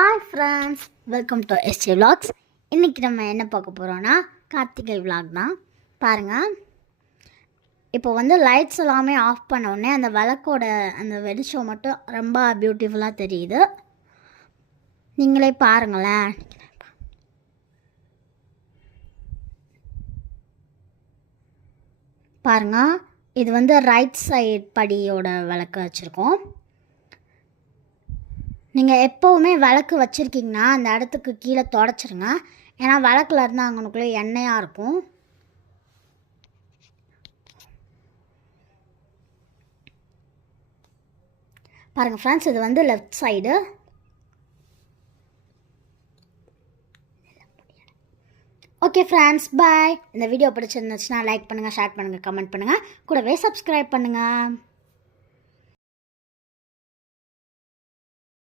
Hi friends, welcome to S J vlogs. இன்றைக்கி நம்ம என்ன பார்க்க போகிறோன்னா கார்த்திகை விலாக் தான். பாருங்கள், இப்போ லைட்ஸ் எல்லாமே ஆஃப் பண்ண உடனே அந்த விளக்கோட அந்த வெளிச்சம் மட்டும் ரொம்ப பியூட்டிஃபுல்லாக தெரியுது. நீங்களே பாருங்களேன். பாருங்கள், இது ரைட் சைட் படியோட விளக்கு வச்சுருக்கோம். நீங்கள் எப்போவுமே விளக்கு வச்சுருக்கீங்கன்னா அந்த இடத்துக்கு கீழே தொடச்சிருங்க. ஏன்னா விளக்குல இருந்தால் அங்கனுக்குள்ளே எண்ணெயாக இருக்கும். பாருங்கள் ஃப்ரெண்ட்ஸ், இது லெஃப்ட் சைடு. ஓகே ஃப்ரெண்ட்ஸ், பாய். இந்த வீடியோ பிடிச்சிருந்துச்சுன்னா லைக் பண்ணுங்கள், ஷேர் பண்ணுங்கள், கமெண்ட் பண்ணுங்கள், கூடவே சப்ஸ்கிரைப் பண்ணுங்கள்.